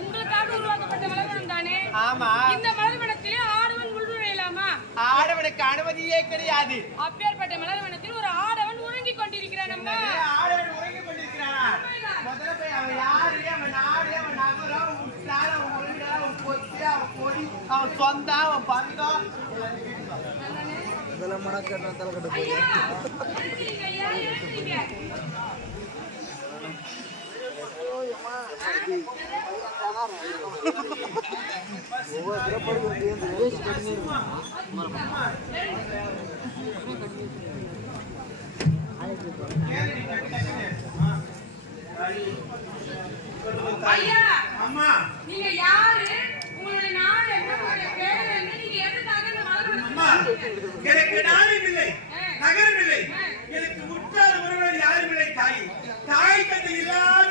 உங்களுக்காக உருவாக்கப்பட்ட மலர்வனம் தானே? ஆமா. இந்த மலர்வனத்திலே ஆடவன் உள்நுழையலாமா? ஆடவனுக்கு அனுமதியே கிடையாது. அப்பேற்பட்ட மலர்வனத்தில் ஒரு ஆடவன் உறங்கிக் கொண்டிருக்கிறான். அம்மா, ஆடவன் உறங்கிக் கொண்டிருக்கிறானா? முதல்ல போய் அவன் யாரு, அவன் நாடு, அவன் நகரம், அவன் உற்றார், அவன் உறவினர், அவன் கொத்து, அவன் கொடி, அவன் சொந்தம், அவன் பந்தம் ஐயா, எழுந்திருங்க ஐயா, எழுந்திருங்க. ஐயா, அம்மா, நீங்க யாரு? உங்களுடைய நாடு என்ன? உங்களுடைய பேர் என்ன? நீங்க எதுக்காக இந்த அம்மா, மலர்வனம்? எனக்கு நாடும் இல்லை, நகரம் இல்லை, எனக்கு முற்றாத உறவினர் யாரும் இல்லை. தாய் தந்தை இல்லாத